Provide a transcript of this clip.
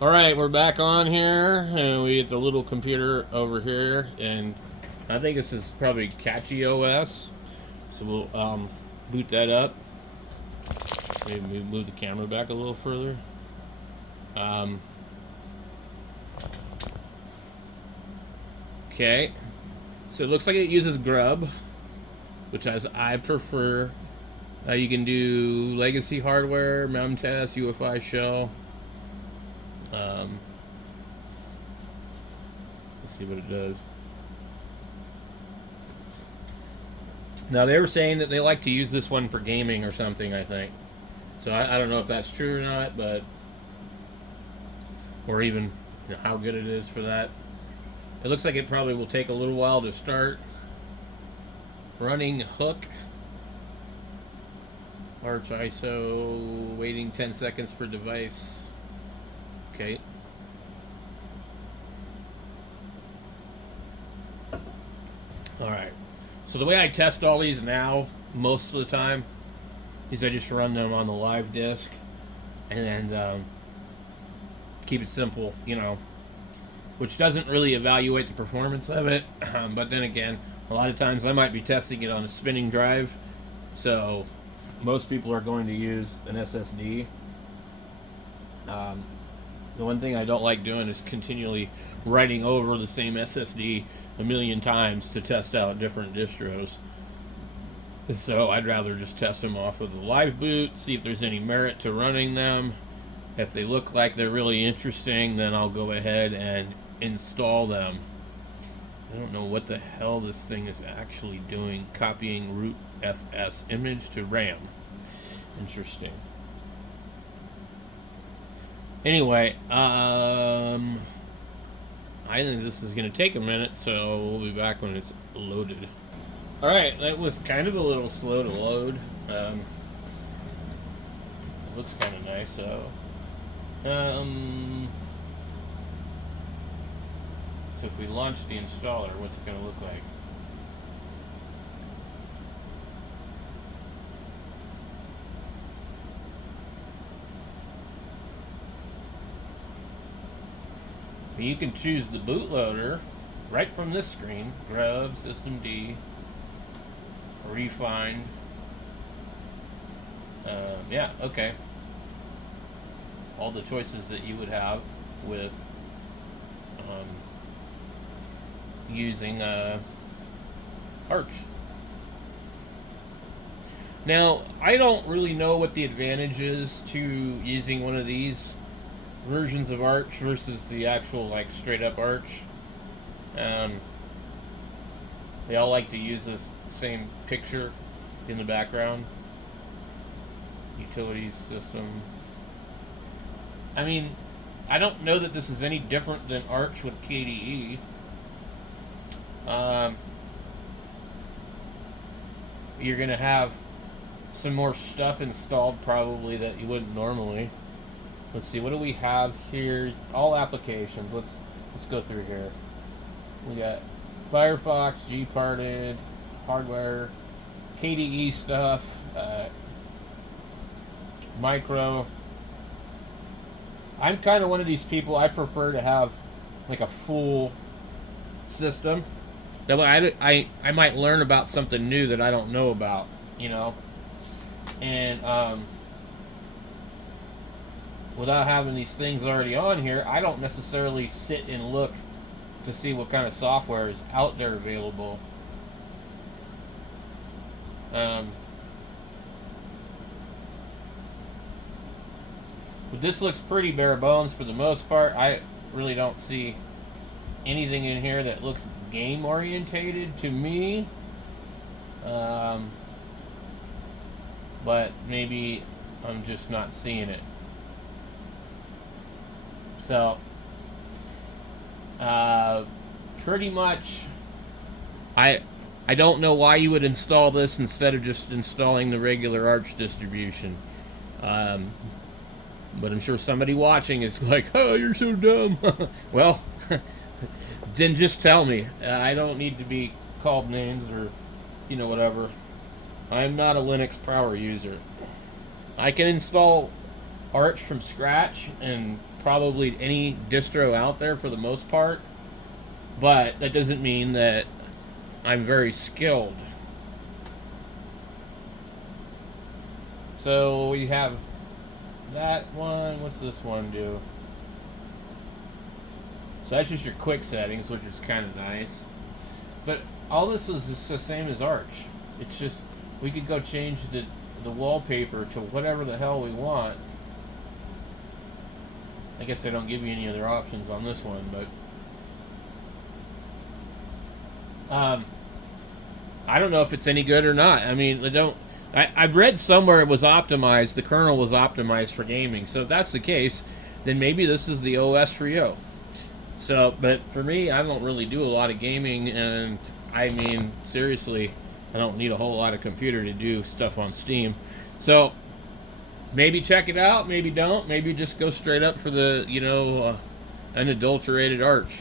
All right, we're back on here, and we get the little computer over here, and I think this is probably Catchy Os. So we'll boot that up. Maybe move the camera back a little further. Um, okay, so it looks like it uses Grub, which I prefer. You can do legacy hardware, mem test, UFI shell. Um, let's see what it does. Now they were saying that they like to use this one for gaming or something. I think so. I don't know if that's true or not, but or even how good it is for that. It looks like it probably will take a little while to start. Running hook. Arch ISO. Waiting 10 seconds for device. Okay. Alright. So the way I test all these now, most of the time, is I just run them on the live disk. And keep it simple, which doesn't really evaluate the performance of it. But then again, a lot of times I might be testing it on a spinning drive. So most people are going to use an SSD. The one thing I don't like doing is continually writing over the same SSD a million times to test out different distros. So I'd rather just test them off with a live boot, see if there's any merit to running them. If they look like they're really interesting, then I'll go ahead and install them. I don't know what the hell this thing is actually doing. Copying root FS image to RAM. Interesting. Anyway, I think this is going to take a minute, so we'll be back when it's loaded. Alright, that was kind of a little slow to load. It looks kind of nice, so... so if we launch the installer, what's it going to look like? You can choose the bootloader right from this screen. Grub, System D, Refined. Yeah, okay. All the choices that you would have with using Arch. Now, I don't really know what the advantage is to using one of these versions of Arch versus the actual straight up Arch. They all like to use this same picture in the background. Utilities system. I mean, I don't know that this is any different than Arch with KDE. You're going to have some more stuff installed probably that you wouldn't normally. Let's see, what do we have here? All applications. Let's go through here. We got Firefox, Gparted, hardware, KDE stuff, micro. I'm kind of one of these people. I prefer to have like a full system. That way, I might learn about something new that I don't know about, and without having these things already on here, I don't necessarily sit and look to see what kind of software is out there available. But this looks pretty bare bones for the most part. I really don't see anything in here that looks game orientated to me. But maybe I'm just not seeing it. So, pretty much, I don't know why you would install this instead of just installing the regular Arch distribution. But I'm sure somebody watching is like, "Oh, you're so dumb." Well, then just tell me. I don't need to be called names or, whatever. I'm not a Linux power user. I can install Arch from scratch and probably any distro out there for the most part, but that doesn't mean that I'm very skilled. So we have that one. What's this one do? So that's just your quick settings, which is kind of nice. But all this is the same as Arch. It's just we could go change the wallpaper to whatever the hell we want. I guess they don't give you any other options on this one, but I don't know if it's any good or not. I mean, I've read somewhere it was optimized. The kernel was optimized for gaming. So if that's the case, then maybe this is the OS for you. So, but for me, I don't really do a lot of gaming, and I mean, seriously, I don't need a whole lot of computer to do stuff on Steam. So maybe check it out, maybe don't. Maybe just go straight up for the, unadulterated Arch.